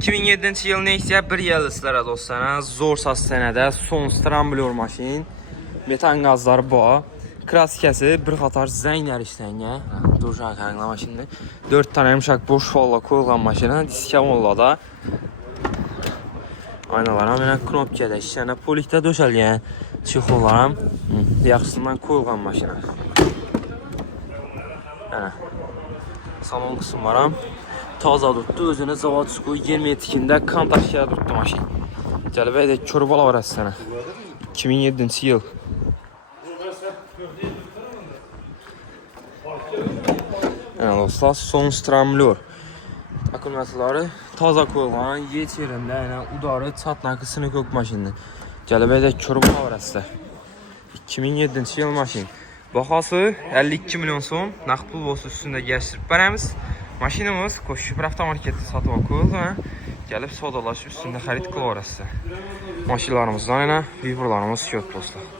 2007-ci il Nexia 1.50'lərə dostlar. Zor saz sənədə son stramblyor maşın. Metan qazları bu. Kraskəsi bir qatar zənglər işlənə. Duracaq həqiqlə maşındır. 4 tane yumuşaq boş folla qoyulan maşına. Diskə molla da. Aynalara mənə knopkədə işlənə. Polikdə döşəliyən çixolaram. Yaxşısından qoyulan maşına. Salon qısımlaram. Taza tutdu, özünə zavad çıxı 27-kində kantaşıya tutdu maşın. Gəlib edək, körübala var əslənə. 2007-ci il. Dostlar, son stramblyor. Akkumulyatorları taza qoyulan, yeç yerində, udarı, çatnakı, sınıq yok maşındır. Gəlib edək, körübala var əslən. 2007-ci il maşın. Baxası 52 milyon son, naqd pul bozu üstündə gəşdirib bərəmiz. Maşinimiz Koşuşupur avtomarketdə satıb okuyuldu. Gəlib sodalaş üstündə xərid qılar əslən. Maşinlarımızdan vibralarımız yok dostlar.